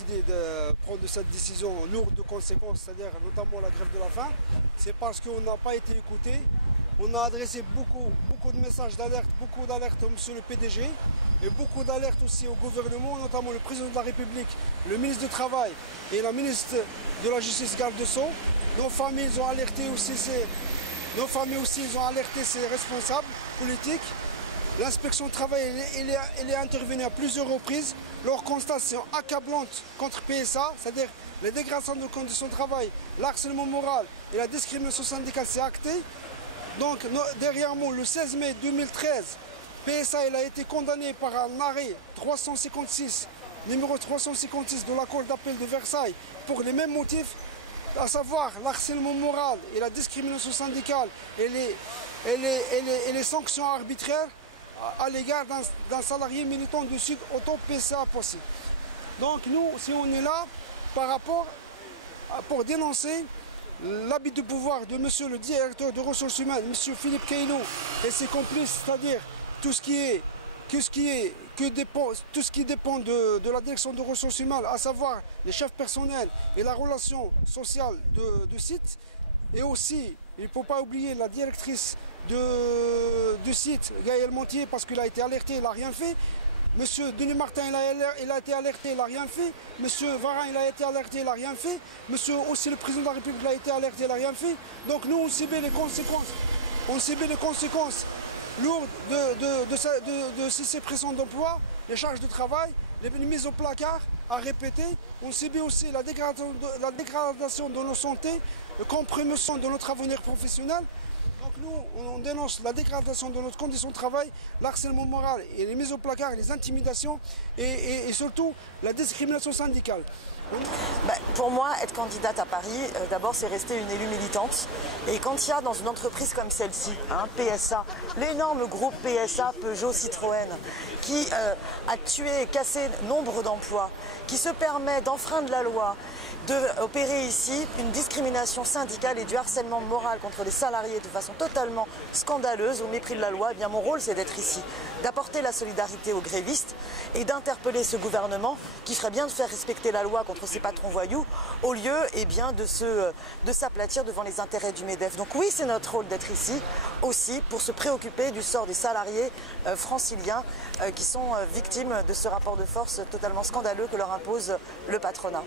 décidé de prendre cette décision lourde de conséquences, c'est-à-dire notamment la grève de la faim, c'est parce qu'on n'a pas été écouté. On a adressé beaucoup de messages d'alerte, beaucoup d'alertes au monsieur le PDG et beaucoup d'alertes aussi au gouvernement, notamment le président de la République, le ministre du Travail et la ministre de la Justice, garde de Sceaux. Nos familles ont alerté aussi ces responsables politiques. L'inspection du travail elle est intervenue à plusieurs reprises. Leur constatation accablante contre PSA, c'est-à-dire les dégradations de conditions de travail, l'harcèlement moral et la discrimination syndicale, c'est acté. Donc derrière moi, le 16 mai 2013, PSA il a été condamné par un arrêt 356, numéro 356 de la Cour d'appel de Versailles pour les mêmes motifs, à savoir l'harcèlement moral et la discrimination syndicale et les sanctions arbitraires à l'égard d'un salarié militant du Sud auto PSA possible. Donc nous, si on est là pour dénoncer l'abus de pouvoir de monsieur le directeur de ressources humaines, monsieur Philippe Caillot et ses complices, c'est-à-dire tout ce qui dépend de la direction de ressources humaines, à savoir les chefs personnels et la relation sociale de site. Et aussi, il ne faut pas oublier la directrice du site, Gaël Montier, parce qu'il a été alerté, il n'a rien fait. Monsieur Denis Martin, il a été alerté, il n'a rien fait. Monsieur Varin, il a été alerté, il n'a rien fait. Monsieur aussi, le président de la République, il a été alerté, il n'a rien fait. Donc nous, on subit les conséquences. On subit les conséquences lourdes de ces suppressions d'emplois, les charges de travail, les mises au placard à répéter. On subit aussi la dégradation de nos santé, la compromission de notre avenir professionnel. Donc nous, on dénonce la dégradation de notre condition de travail, l'harcèlement moral et les mises au placard, les intimidations et surtout la discrimination syndicale. Pour moi, être candidate à Paris, d'abord c'est rester une élue militante. Et quand il y a dans une entreprise comme celle-ci, PSA, l'énorme groupe PSA, Peugeot, Citroën, qui a tué et cassé nombre d'emplois, qui se permet d'enfreindre la loi, d'opérer ici une discrimination syndicale et du harcèlement moral contre les salariés de façon totalement scandaleuse, au mépris de la loi, eh bien mon rôle c'est d'être ici, d'apporter la solidarité aux grévistes et d'interpeller ce gouvernement qui ferait bien de faire respecter la loi contre ces patrons voyous au lieu de s'aplatir devant les intérêts du MEDEF. Donc oui, c'est notre rôle d'être ici aussi pour se préoccuper du sort des salariés franciliens qui sont victimes de ce rapport de force totalement scandaleux que leur impose le patronat.